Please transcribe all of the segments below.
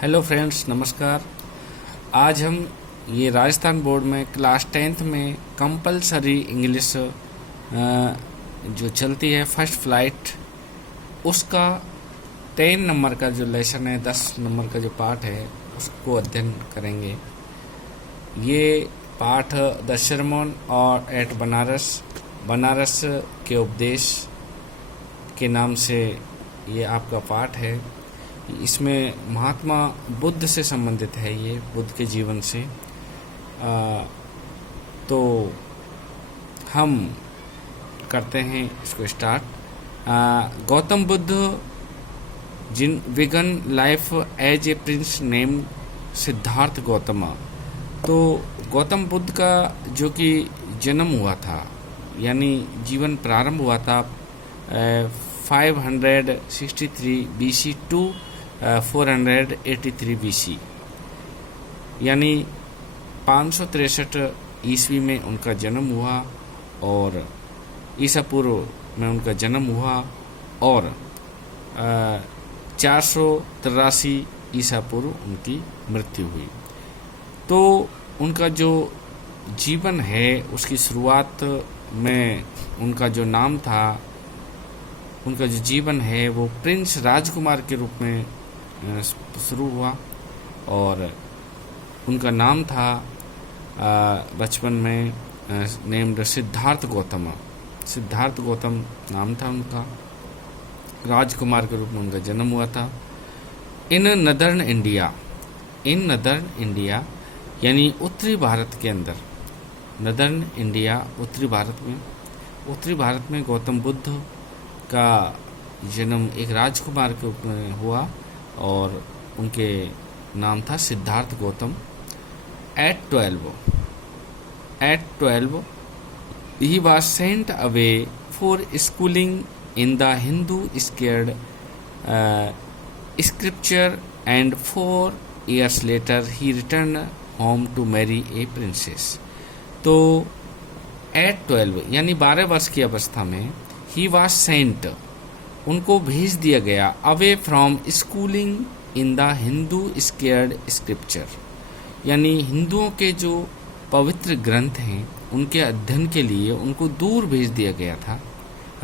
Hello friends, नमस्कार। आज हम ये राजस्थान बोर्ड में क्लास 10th में कंपलसरी इंग्लिश जो चलती है फर्स्ट फ्लाइट, उसका 10 नंबर का जो लेसन है, 10 नंबर का जो पाठ है, उसको अध्ययन करेंगे। ये पाठ द सरमन और एट बनारस, बनारस के उपदेश के नाम से ये आपका पाठ है। इसमें महात्मा बुद्ध से संबंधित है, ये बुद्ध के जीवन से। तो हम करते हैं इसको स्टार्ट। गौतम बुद्ध जिन began life as a prince named Siddhartha Gautama. तो गौतम बुद्ध का जो कि जन्म हुआ था, यानी जीवन प्रारंभ हुआ था 563 BC टू 483 BC, यानी 563 ईस्वी में उनका जन्म हुआ और ईसा पूर्व में उनका जन्म हुआ और 483 ईसा पूर्व उनकी मृत्यु हुई। तो उनका जो जीवन है, उसकी शुरुआत में उनका जो नाम था, उनका जो जीवन है वो प्रिंस राजकुमार के रूप में शुरू हुआ और उनका नाम था बचपन में नेम्ड सिद्धार्थ गौतम। सिद्धार्थ गौतम नाम था उनका। राजकुमार के रूप में उनका जन्म हुआ था। इन नदर्न इंडिया यानी उत्तरी भारत के अंदर। नदर्न इंडिया उत्तरी भारत में गौतम बुद्ध का जन्म एक राजकुमार के रूप में हुआ और उनके नाम था Siddharth Gautam. At 12 he was sent away for schooling in the Hindu sacred scripture, and 4 years later he returned home to marry a princess. तो at 12 यानी 12 वर्ष की अवस्था में he was sent, उनको भेज दिया गया, away from schooling in the Hindu scared scripture, यानी हिंदुओं के जो पवित्र ग्रंथ हैं उनके अध्ययन के लिए उनको दूर भेज दिया गया था।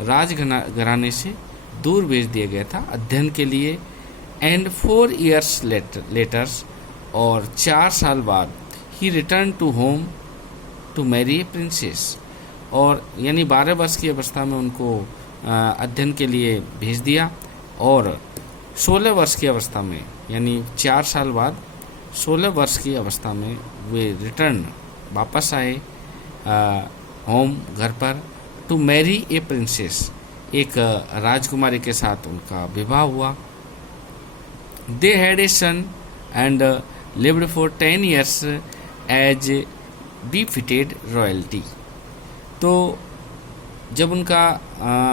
राजघराने से दूर भेज दिया गया था अध्ययन के लिए। एंड 4 years लेटर और 4 साल बाद ही return to home to marry a princess, और यानी 12 वर्ष की अवस्था में उनको अध्ययन के लिए भेज दिया और 16 वर्ष की अवस्था में, यानी 4 साल बाद 16 वर्ष की अवस्था में वे रिटर्न वापस आए होम, घर पर, टू मैरी ए प्रिंसेस, एक राजकुमारी के साथ उनका विवाह हुआ। They had a son and lived for 10 years as befitted royalty. तो जब उनका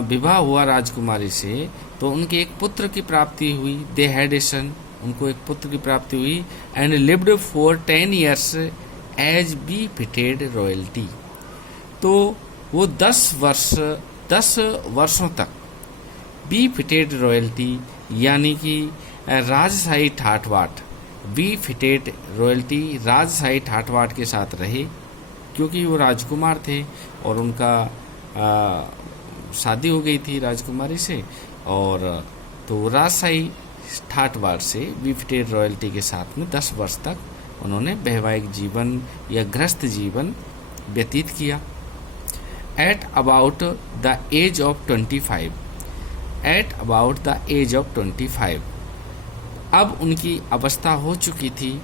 विवाह हुआ राजकुमारी से, तो उनके एक पुत्र की प्राप्ति हुई। दे हैड ए सन, उनको एक पुत्र की प्राप्ति हुई। And lived for 10 years as befitted royalty. तो वो 10 वर्षों तक बी फिटेड रॉयल्टी, यानी कि राजशाही ठाट-बाट, बी फिटेड रॉयल्टी, राजशाही ठाट-बाट के साथ रहे, क्योंकि वो राजकुमार थे और उनका शादी हो गई थी राजकुमारी से, और तो राजशाही ठाट-बाट से बीफिटेड रॉयल्टी के साथ में 10 वर्ष तक उन्होंने वैवाहिक जीवन या गृहस्थ जीवन व्यतीत किया। At about the age of 25, अब उनकी अवस्था हो चुकी थी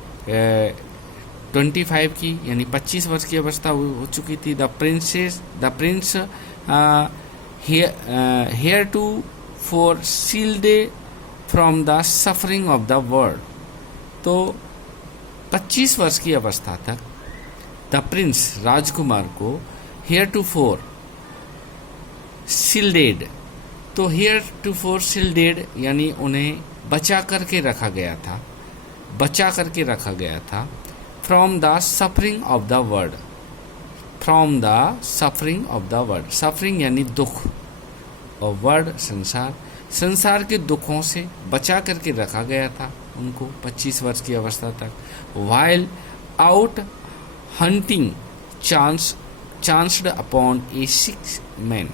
25 की, यानी 25 वर्ष की अवस्था हो चुकी थी। The prince heretofore shield from the suffering of the world. तो 25 वर्ष की अवस्था तक द प्रिंस, राजकुमार को, हेयर टू फोर शील्डेड, तो हेयर टू फोर शील्डेड यानी उन्हें बचा करके रखा गया था, from the suffering of the world, suffering यानी दुख, और वर्ल्ड संसार, संसार के दुखों से बचा करके रखा गया था। उनको 25 वर्ष की अवस्था तक। While out hunting chanced upon a sick man.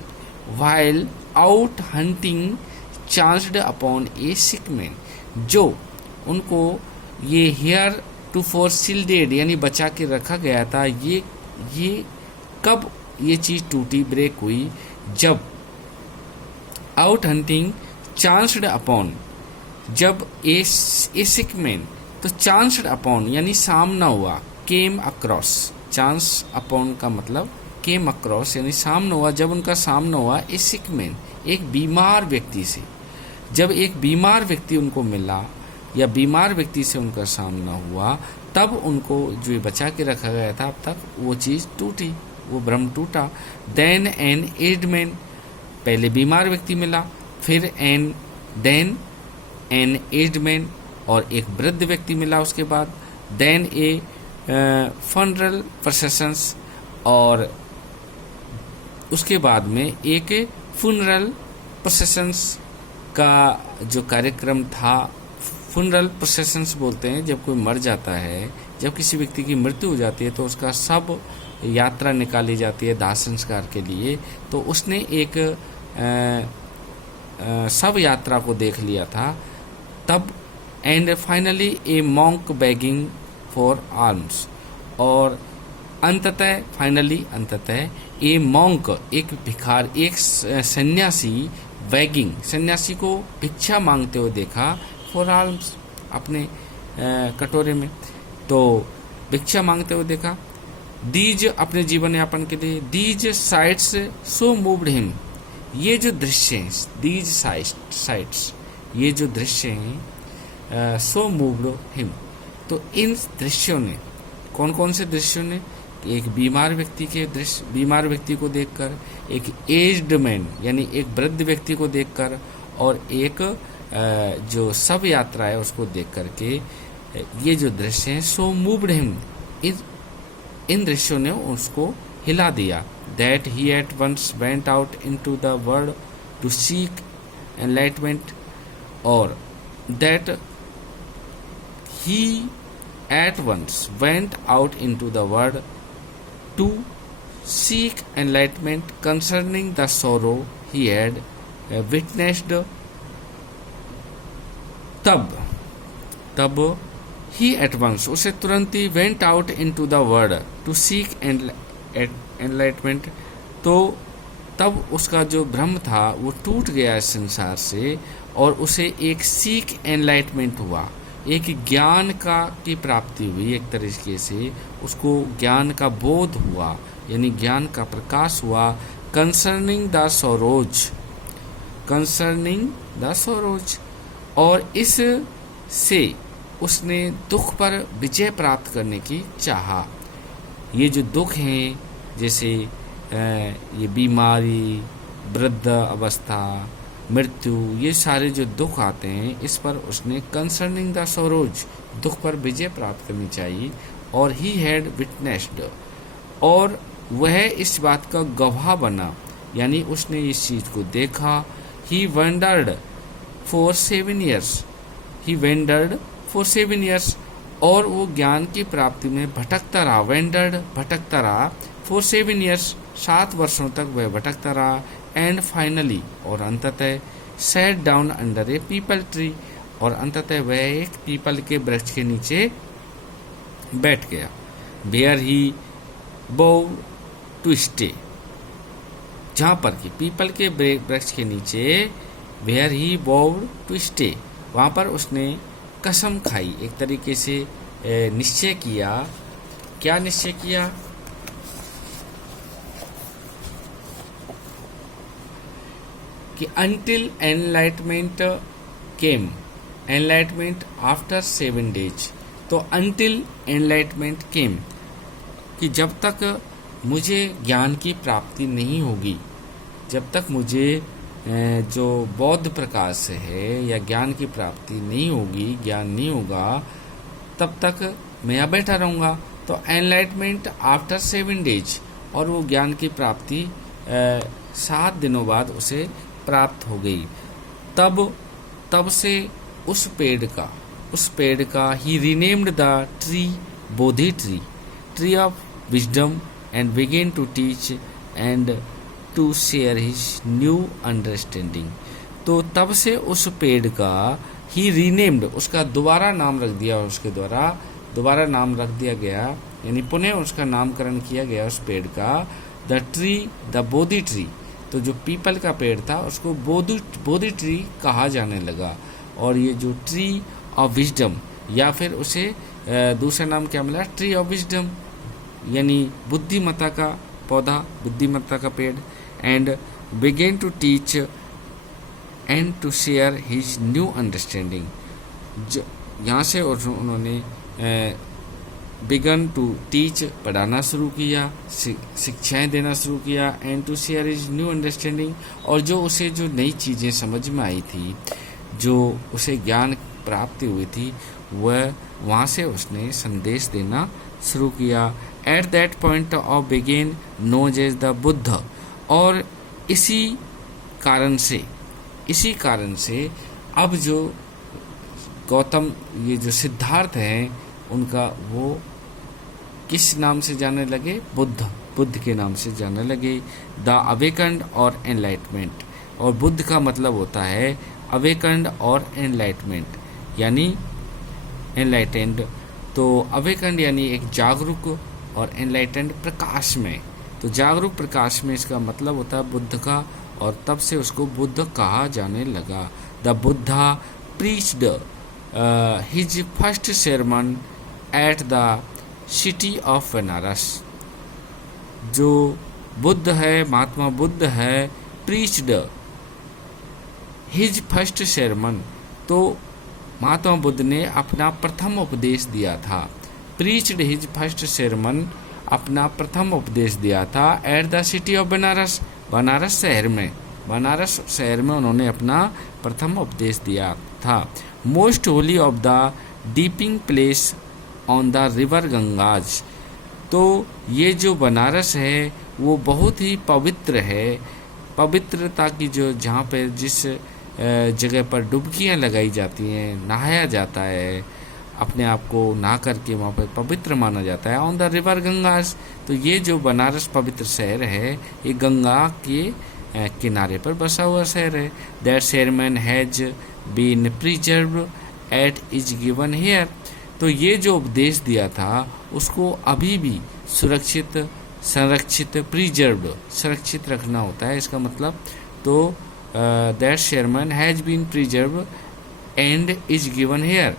While out hunting chanced upon a sick man. जो उनको ये हेयर टू फॉर शील्डेड यानी बचा के रखा गया था, ये कब ये चीज टूटी, ब्रेक हुई, जब आउट हंटिंग चांस्ड अपॉन, जब ए सिक मैन, तो चांस्ड अपॉन यानी सामना हुआ, केम अक्रॉस, चांस अपॉन का मतलब केम अक्रॉस यानी सामना हुआ, जब उनका सामना हुआ ए सिक मैन, एक बीमार व्यक्ति से। जब एक बीमार व्यक्ति उनको मिला या बीमार व्यक्ति से उनका सामना हुआ, तब उनको जो बचा के रखा गया था अब तक वो चीज़ टूटी, वो भ्रम टूटा। देन एन एज्ड मैन, पहले बीमार व्यक्ति मिला, फिर देन एन एज्ड मैन और एक वृद्ध व्यक्ति मिला उसके बाद। देन ए फनरल प्रोसेशंस, और उसके बाद में एक फुनरल प्रोसेशंस का जो कार्यक्रम था। फुनरल प्रोसेशंस बोलते हैं जब कोई मर जाता है, जब किसी व्यक्ति की मृत्यु हो जाती है तो उसका सब यात्रा निकाली जाती है दाह संस्कार के लिए, तो उसने एक सब यात्रा को देख लिया था तब। And finally A monk begging for arms, और अंततः ए मॉन्क, एक भिखार, एक सन्यासी, बेगिंग, सन्यासी को भिक्षा मांगते हुए देखा, फॉर आर्म्स, अपने कटोरे में, तो भिक्षा मांगते हुए देखा। दीज, अपने जीवन यापन के लिए। These sites so moved him, ये जो दृश्य हैं, दीज साइट्स, ये जो दृश्य हैं, सो मूव्ड हिम, तो इन दृश्यों ने, कौन कौन से दृश्यों ने, एक बीमार व्यक्ति के दृश्य, बीमार व्यक्ति को देखकर, एक एज्ड मैन यानी एक वृद्ध व्यक्ति को देखकर, और एक जो सब यात्रा है उसको देख करके, ये जो दृश्य हैं, सो मूव्ड हिम, इन दृश्यों ने उसको हिला दिया। That he at once went out into the world to seek enlightenment, और that he at once went out into the world to seek enlightenment concerning the sorrow he had witnessed. तब he at once, उसे तुरंत ही went out into the world to seek enlightenment, तो तब उसका जो भ्रम था वो टूट गया इस संसार से, और उसे एक सीक एनलाइटमेंट हुआ, एक ज्ञान की प्राप्ति हुई, एक तरीके से उसको ज्ञान का बोध हुआ, यानी ज्ञान का प्रकाश हुआ। कंसर्निंग द सोरोज, और इस से उसने दुख पर विजय प्राप्त करने की चाहा। ये जो दुख हैं, जैसे ये बीमारी, वृद्ध अवस्था, मृत्यु, ये सारे जो दुख आते हैं, इस पर उसने कंसर्निंग द सोरोज, दुख पर विजय प्राप्त करनी चाहिए। और ही हैड विटनेस्ड, और वह इस बात का गवाह बना, यानी उसने इस चीज को देखा। ही वेंडर्ड फॉर 7 ईयर्स, और वो ज्ञान की प्राप्ति में भटकता रहा। वेंडर्ड, भटकता रहा, फॉर 7 ईयर्स, 7 वर्षों तक वह भटकता रहा। एंड फाइनली, और अंततः, सैट डाउन अंडर ए पीपल ट्री, और अंततः वह एक पीपल के वृक्ष के नीचे बैठ गया। वेयर ही बोव टू स्टे, जहाँ पर कि पीपल के वृक्ष के नीचे, वेयर ही बोव टू स्टे, वहाँ पर उसने कसम खाई, एक तरीके से निश्चय किया। क्या निश्चय किया? कि until enlightenment came, enlightenment after 7 days, तो until enlightenment came, कि जब तक मुझे ज्ञान की प्राप्ति नहीं होगी, जब तक मुझे जो बौद्ध प्रकाश है या ज्ञान की प्राप्ति नहीं होगी, ज्ञान नहीं होगा, तब तक मैं यहाँ बैठा रहूँगा। तो एनलाइटमेंट आफ्टर 7 डेज, और वो ज्ञान की प्राप्ति 7 दिनों बाद उसे प्राप्त हो गई। तब से उस पेड़ का, उस पेड़ का ही renamed the tree Bodhi tree, tree of wisdom, and began to teach and to share his new understanding. तो तब से उस पेड़ का ही रीनेम्ड, उसका दोबारा नाम रख दिया, उसके द्वारा दोबारा नाम रख दिया गया, यानी पुनः उसका नामकरण किया गया उस पेड़ का, the tree, the Bodhi tree. तो जो पीपल का पेड़ था उसको बोधि ट्री कहा जाने लगा। और ये जो ट्री ऑफ विजडम, या फिर उसे दूसरा नाम क्या मिला, ट्री ऑफ विजडम, यानी बुद्धिमत्ता का पौधा, बुद्धिमत्ता का पेड़। And began to teach and to share his new understanding. यहाँ से उन्होंने बिगन टू टीच, पढ़ाना शुरू किया, शिक्षाएं देना शुरू किया, and to share his new understanding. और जो उसे जो नई चीज़ें समझ में आई थी, जो उसे ज्ञान प्राप्ति हुई थी, वह वहाँ से उसने संदेश देना शुरू किया। At that point of began knows as the Buddha. और इसी कारण से अब जो गौतम, ये जो सिद्धार्थ हैं, उनका वो किस नाम से जाने लगे, बुद्ध के नाम से जाने लगे। द अवेकन्ड और एनलाइटमेंट। और बुद्ध का मतलब होता है अवेकन्ड और एनलाइटमेंट, यानी एनलाइटेंड। तो अवेकन्ड यानी एक जागरूक, और एनलाइटेंड प्रकाश में। तो जागरूक प्रकाश में इसका मतलब होता है बुद्ध का, और तब से उसको बुद्ध कहा जाने लगा। The Buddha preached his first sermon eight the city of Banaras. जो बुद्ध है, महात्मा बुद्ध है, प्रीच्ड हिज फर्स्ट sermon, तो महात्मा बुद्ध ने अपना प्रथम उपदेश दिया था। प्रीच्ड हिज फर्स्ट sermon, अपना प्रथम उपदेश दिया था at the city of Banaras, Banaras शहर में उन्होंने अपना प्रथम उपदेश दिया था। Most holy of the dipping place on the river Ganges. तो ये जो बनारस है वो बहुत ही पवित्र है, पवित्रता की जो, जहाँ पे जिस जगह पर डुबकियाँ लगाई जाती हैं, नहाया जाता है, अपने आप को नहा करके वहाँ पर पवित्र माना जाता है, ऑन द रिवर गंगाज। तो ये जो बनारस पवित्र शहर है, ये गंगा के किनारे पर बसा हुआ शहर है। That sermon has been preserve at is given here. तो ये जो उपदेश दिया था उसको अभी भी संरक्षित, प्रिजर्व, सुरक्षित रखना होता है इसका मतलब। तो that sermon has been preserve and is given here.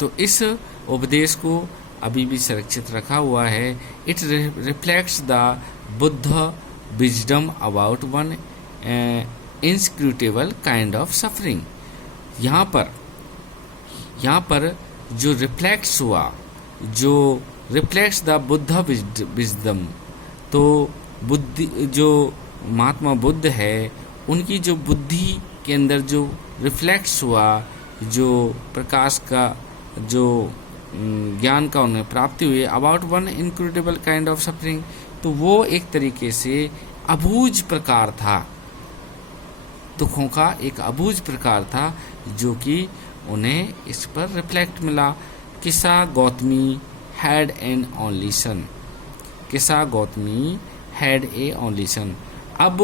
तो इस उपदेश को अभी भी सुरक्षित रखा हुआ है। It reflects the Buddha wisdom about one inscrutable kind of suffering. यहाँ पर जो रिफ्लेक्ट्स हुआ, जो रिफ्लेक्ट्स द बुद्ध विजडम, तो बुद्धि, जो महात्मा बुद्ध है, उनकी जो बुद्धि के अंदर जो रिफ्लेक्ट्स हुआ, जो प्रकाश का, जो ज्ञान का उन्हें प्राप्ति हुई, about one incredible kind of suffering, तो वो एक तरीके से अबूझ प्रकार था, दुखों का एक अबूझ प्रकार था, जो कि उन्हें इस पर रिफ्लेक्ट मिला। Kisa Gotami had an only son, Kisa Gotami had a only son. अब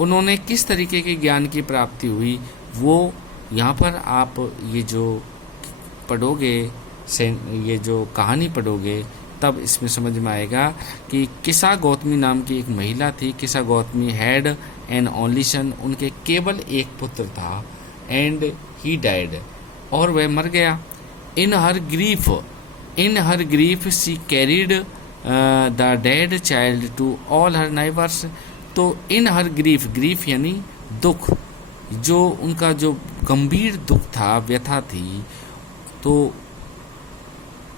उन्होंने किस तरीके के ज्ञान की प्राप्ति हुई, वो यहाँ पर आप ये जो पढ़ोगे, ये जो कहानी पढ़ोगे, तब इसमें समझ में आएगा कि किस्सा गौतमी नाम की एक महिला थी। किस्सा गौतमी हैड एन ओनली सन, उनके केवल एक पुत्र था, एंड ही डाइड, और वह मर गया। In her grief she carried the dead child to all her neighbours. तो इन हर ग्रीफ यानी दुख, जो उनका जो गंभीर दुख था, व्यथा थी, तो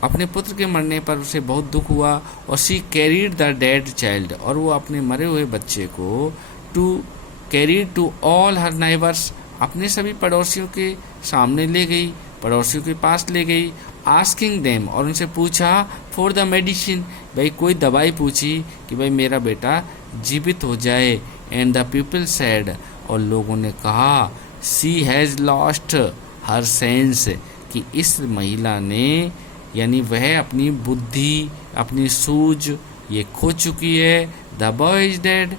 अपने पुत्र के मरने पर उसे बहुत दुख हुआ। और she carried the dead child, और वो अपने मरे हुए बच्चे को carried to all her neighbours, अपने सभी पड़ोसियों के सामने ले गई, पड़ोसियों के पास ले गई। आस्किंग देम, और उनसे पूछा फॉर द मेडिसिन, भाई कोई दवाई पूछी कि भाई मेरा बेटा जीवित हो जाए। एंड द पीपल सेड, और लोगों ने कहा she has lost her sense, कि इस महिला ने यानी वह अपनी बुद्धि, अपनी सूझ ये खो चुकी है। द बॉय इज डेड,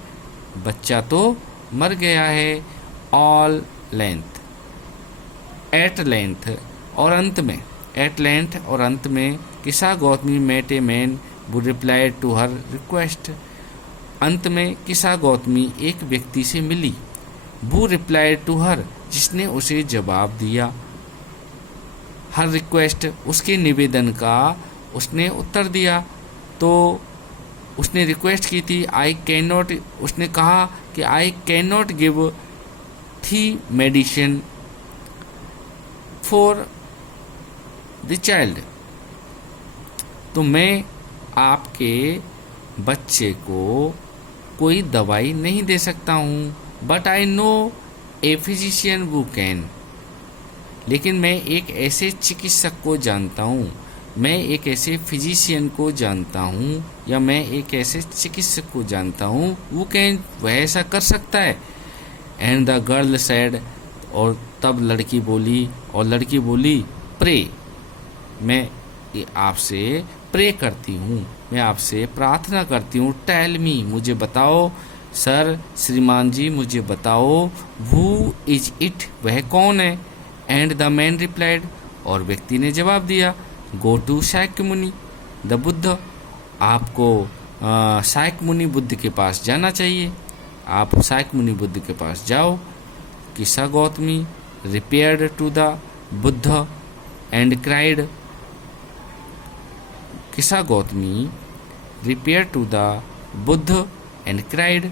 बच्चा तो मर गया है। ऑल लेंथ, एट लेंथ और अंत में, एट लेंथ और अंत में किसा गौतमी मेट ए मैन वु रिप्लाई टू हर रिक्वेस्ट। अंत में किसा गौतमी एक व्यक्ति से मिली, वू रिप्लाई टू हर जिसने उसे जवाब दिया, हर रिक्वेस्ट उसके निवेदन का उसने उत्तर दिया। तो उसने रिक्वेस्ट की थी आई कैन नॉट, उसने कहा कि आई कैन नॉट गिव थी मेडिसिन फॉर द चाइल्ड। तो मैं आपके बच्चे को कोई दवाई नहीं दे सकता हूँ, but I know a physician who can, लेकिन मैं एक ऐसे चिकित्सक को जानता हूँ, मैं एक ऐसे फिजिशियन को जानता हूँ, या मैं एक ऐसे चिकित्सक को जानता हूँ, वो कैन, वह ऐसा कर सकता है। एंड द गर्ल सेड, और तब लड़की बोली, और लड़की बोली प्रे, मैं आपसे प्रे करती हूँ, मैं आपसे प्रार्थना करती हूँ। टेल मी, मुझे बताओ सर, श्रीमान जी मुझे बताओ, हु इज इट, वह कौन है। एंड द मैन रिप्लाइड, और व्यक्ति ने जवाब दिया, गो टू शाक्य मुनि द बुद्ध, आपको शाक्य मुनि बुद्ध के पास जाना चाहिए, आप शाक्य मुनि बुद्ध के पास जाओ। Kisa Gotami repaired to the Buddha and cried, Kisa Gotami repair to the Buddha and cried,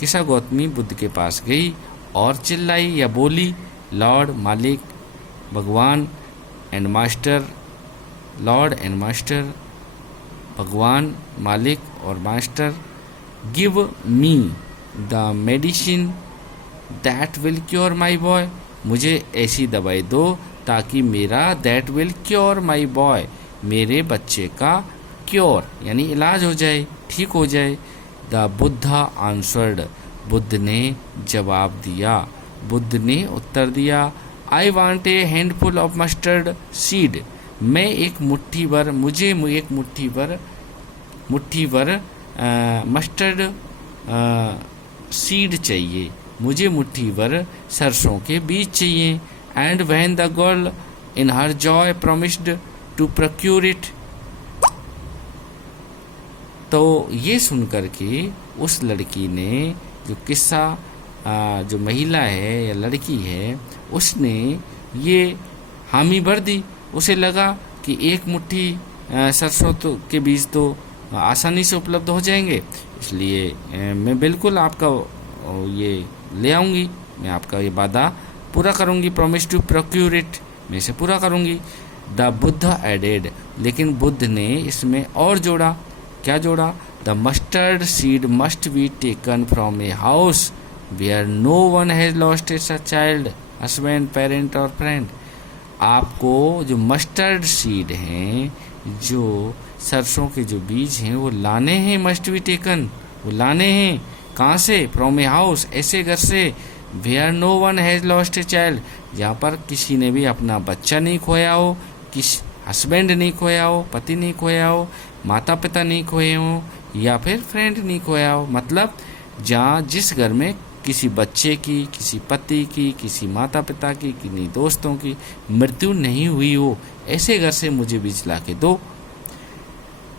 Kisa Gotami Buddha के पास गई और चिल्लाई या बोली, लॉर्ड, मालिक, भगवान and master, Lord and master, भगवान, मालिक और master, give me the medicine that will cure my boy, मुझे ऐसी दवाई दो ताकि मेरा that will cure my boy, मेरे बच्चे का क्योर यानी इलाज हो जाए, ठीक हो जाए। द बुद्धा आंसर्ड, बुद्ध ने जवाब दिया, बुद्ध ने उत्तर दिया, I want a handful of mustard seed, मैं एक मुट्ठी भर, मुझे एक मुट्ठी भर मस्टर्ड सीड चाहिए, मुझे मुट्ठी भर सरसों के बीज चाहिए। And when the girl in her joy promised to procure it, तो ये सुनकर के उस लड़की ने, जो किस्सा जो महिला है या लड़की है, उसने ये हामी भर दी। उसे लगा कि एक मुट्ठी सरसों के बीज तो आसानी से उपलब्ध हो जाएंगे, इसलिए मैं बिल्कुल आपका ये ले आऊँगी, मैं आपका ये वादा पूरा करूँगी, प्रॉमिस टू प्रोक्यूर इट, मैं इसे पूरा करूँगी। द बुद्ध एडेड, लेकिन बुद्ध ने इसमें और जोड़ा, क्या जोड़ा, the mustard seed must be taken from a house where no one has lost its a child, husband, parent और फ्रेंड। आपको जो मस्टर्ड सीड हैं, जो सरसों के जो बीज हैं, वो लाने हैं, मस्ट बी टेकन, वो लाने हैं कहाँ से, फ्रॉम ए हाउस, ऐसे घर से, where no one has lost a child, जहाँ पर किसी ने भी अपना बच्चा नहीं खोया हो, किस हस्बैंड नहीं खोया हो, पति नहीं खोया हो, माता पिता नहीं खोए हो, या फिर फ्रेंड नहीं खोया हो, मतलब जहाँ जिस घर में किसी बच्चे की, किसी पति की, किसी माता पिता की, किन्हीं दोस्तों की मृत्यु नहीं हुई हो, ऐसे घर से मुझे बीज ला के दो।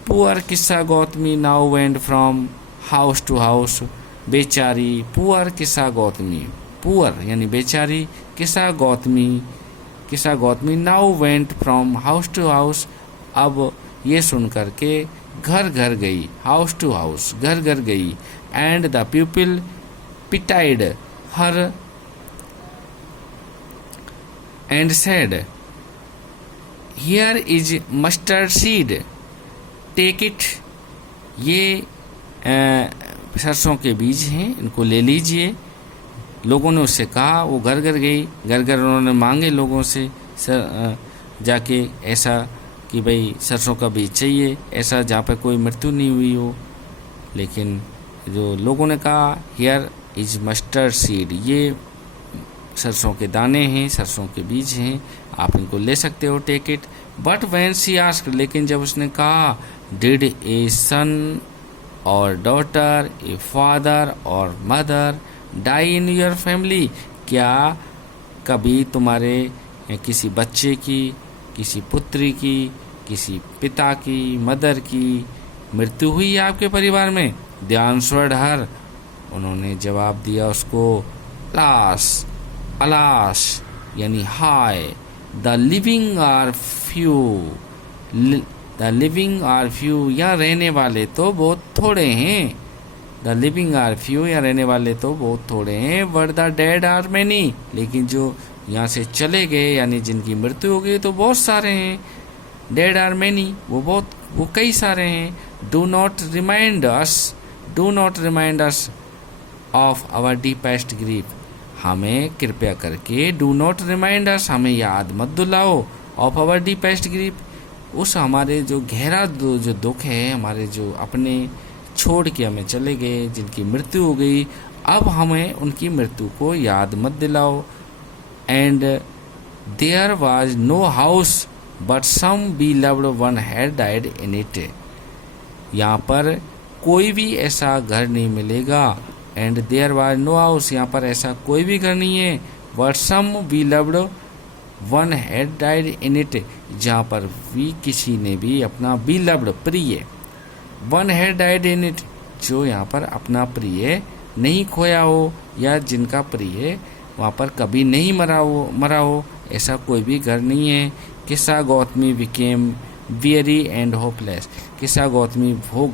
Poor Kisa Gotami now went from house to house, बेचारी, पुअर किस्सा गौतमी, पुअर यानी बेचारी, Kisa Gotami now went from house to house, अब ये सुन करके घर घर गई, हाउस टू हाउस, घर घर गई। And the people pitied her and said, here is mustard seed, take it, ये सरसों के बीज हैं, इनको ले लीजिए। लोगों ने उससे कहा, वो घर घर गई, घर घर उन्होंने मांगे लोगों से जाके ऐसा कि भाई सरसों का बीज चाहिए, ऐसा जहाँ पे कोई मृत्यु नहीं हुई हो। लेकिन जो लोगों ने कहा हियर इज मस्टर्ड सीड, ये सरसों के दाने हैं, सरसों के बीज हैं, आप इनको ले सकते हो, take it. But when she asked, लेकिन जब उसने कहा, did a son or daughter, a father or mother die in your family, क्या कभी तुम्हारे किसी बच्चे की, किसी पुत्री की, किसी पिता की, मदर की मृत्यु हुई है आपके परिवार में? दे आंसर्ड हर, उन्होंने जवाब दिया उसको, अलास, अलास यानी हाय, the living are few, the living are few, यहाँ रहने वाले तो बहुत थोड़े हैं, द लिविंग आर फ्यू, यहाँ रहने वाले तो बहुत थोड़े हैं, but the dead are many, लेकिन जो यहाँ से चले गए यानी जिनकी मृत्यु हो गई तो बहुत सारे हैं, डेड आर मैनी, वो कई सारे हैं। Do not remind us, do not remind us of our deepest grief, हमें कृपया करके, डू नॉट रिमाइंड अस, हमें याद मत दिलाओ, ऑफ आवर डीपेस्ट ग्रीफ, उस हमारे जो गहरा जो दुख है, हमारे जो अपने छोड़ के हमें चले गए, जिनकी मृत्यु हो गई, अब हमें उनकी मृत्यु को याद मत दिलाओ। And there was no house but some beloved one had died in it, यहाँ पर कोई भी ऐसा घर नहीं मिलेगा। And there was no house, यहाँ पर ऐसा कोई भी घर नहीं है, but some beloved one had died in it, जहाँ पर भी किसी ने भी अपना beloved प्रिय, one had died in it, जो यहाँ पर अपना प्रिय नहीं खोया हो या जिनका प्रिय वहाँ पर कभी नहीं मरा हो, ऐसा कोई भी घर नहीं है। किस्सा Gautami became weary and hopeless, किस्सा गौतमी हो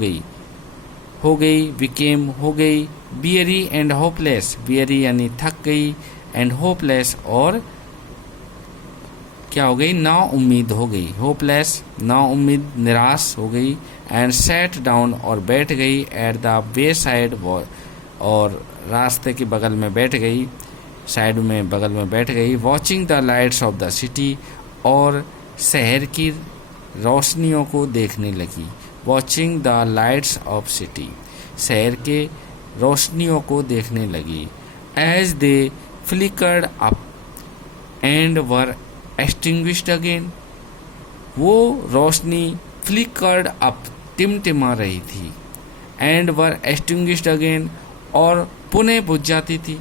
गई, बिकेम हो गई, वियरी एंड होपलेस, वियरी यानी थक गई, एंड होपलेस और क्या हो गई, ना उम्मीद हो गई, होपलेस ना उम्मीद, निराश हो गई, एंड सेट डाउन और बैठ गई, एट द वे साइड, और रास्ते के बगल में बैठ गई, साइड में बगल में बैठ गई, watching the lights of the city, और शहर की रोशनियों को देखने लगी, watching the lights of city, शहर के रोशनियों को देखने लगी, as they flickered up and were extinguished again, वो रोशनी फ्लिकर्ड अप टिमटिमा रही थी, एंड वर एक्सटिंग्विश्ड अगेन और पुनः बुझ जाती थी,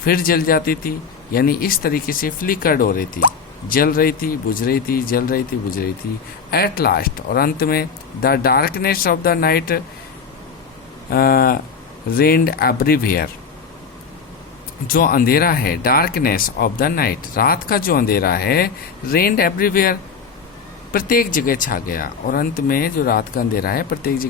फिर जल जाती थी, यानी इस तरीके से फ्लिकर्ड हो रही थी, जल रही थी, बुझ रही थी, जल रही थी, बुझ रही थी। एट लास्ट, और अंत में, the darkness of the night rained everywhere, जो अंधेरा है, डार्कनेस ऑफ द नाइट, रात का जो अंधेरा है, रेन्ड एवरीवेयर, प्रत्येक जगह छा गया, और अंत में जो रात का अंधेरा है प्रत्येक जगह